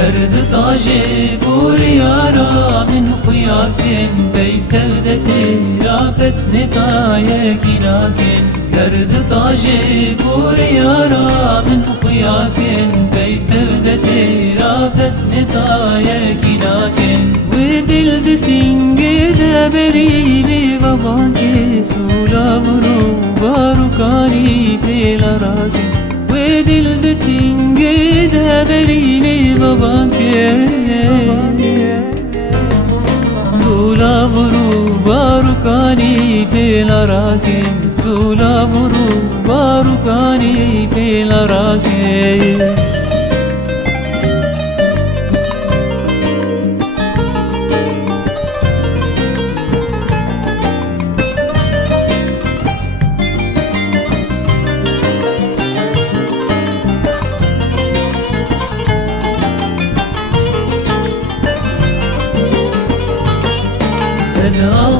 کرد تاجی بوریارا من خویاکن بیف کودتی را پس نتای کیناکن کرد تاجی بوریارا من خویاکن بیف کودتی را پس نتای کیناکن و دل دسینگی دبریلی و بانکی سولا برو باروکانی پیلا راکن و دل دسینگی دبریلی و بانکی سولا برو باروکانی پیلا راکن سولا برو باروکانی پیلا راکن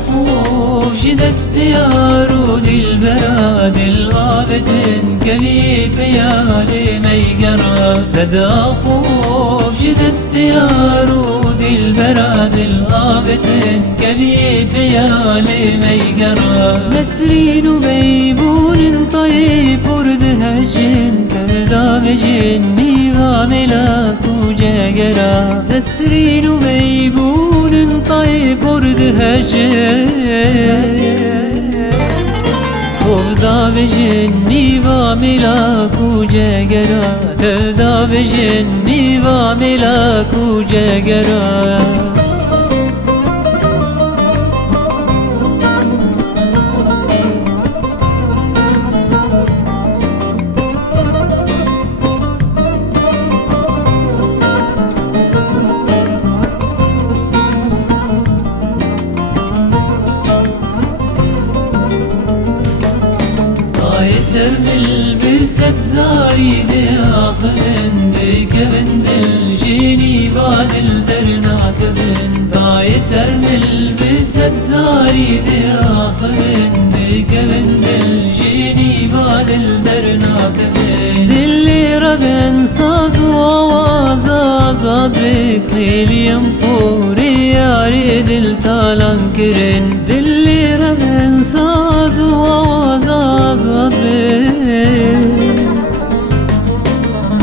خوف جد استيارو دلبرا دلغابتن كبيب يالي ميقرا صدا خوف جد استيارو دلبرا دلغابتن كبيب يالي ميقرا نسرين وبيبون طيب ورد هجن تردا بجني غاملا وجاقرا نسرين وبيبون طيب ورد هجن تردا بجني غاملا وجاقرا تردا بجني غاملا وجاقرا سرمل بست زاري دي آخرن دي كبن دل جيني بادل درنا كبن طاي سرمل بست زاري دي آخرن دي كبن دل جيني بادل درنا كبن دلي ربن ساز وواز آزاد بخيلي يمقوري ياري دل تالان كرن دلي ربن ساز وواز آزاد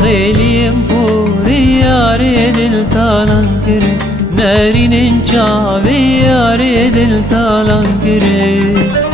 خیلی پوری یاری دل تالان کره نرینن چاوی یاری دل تالان کره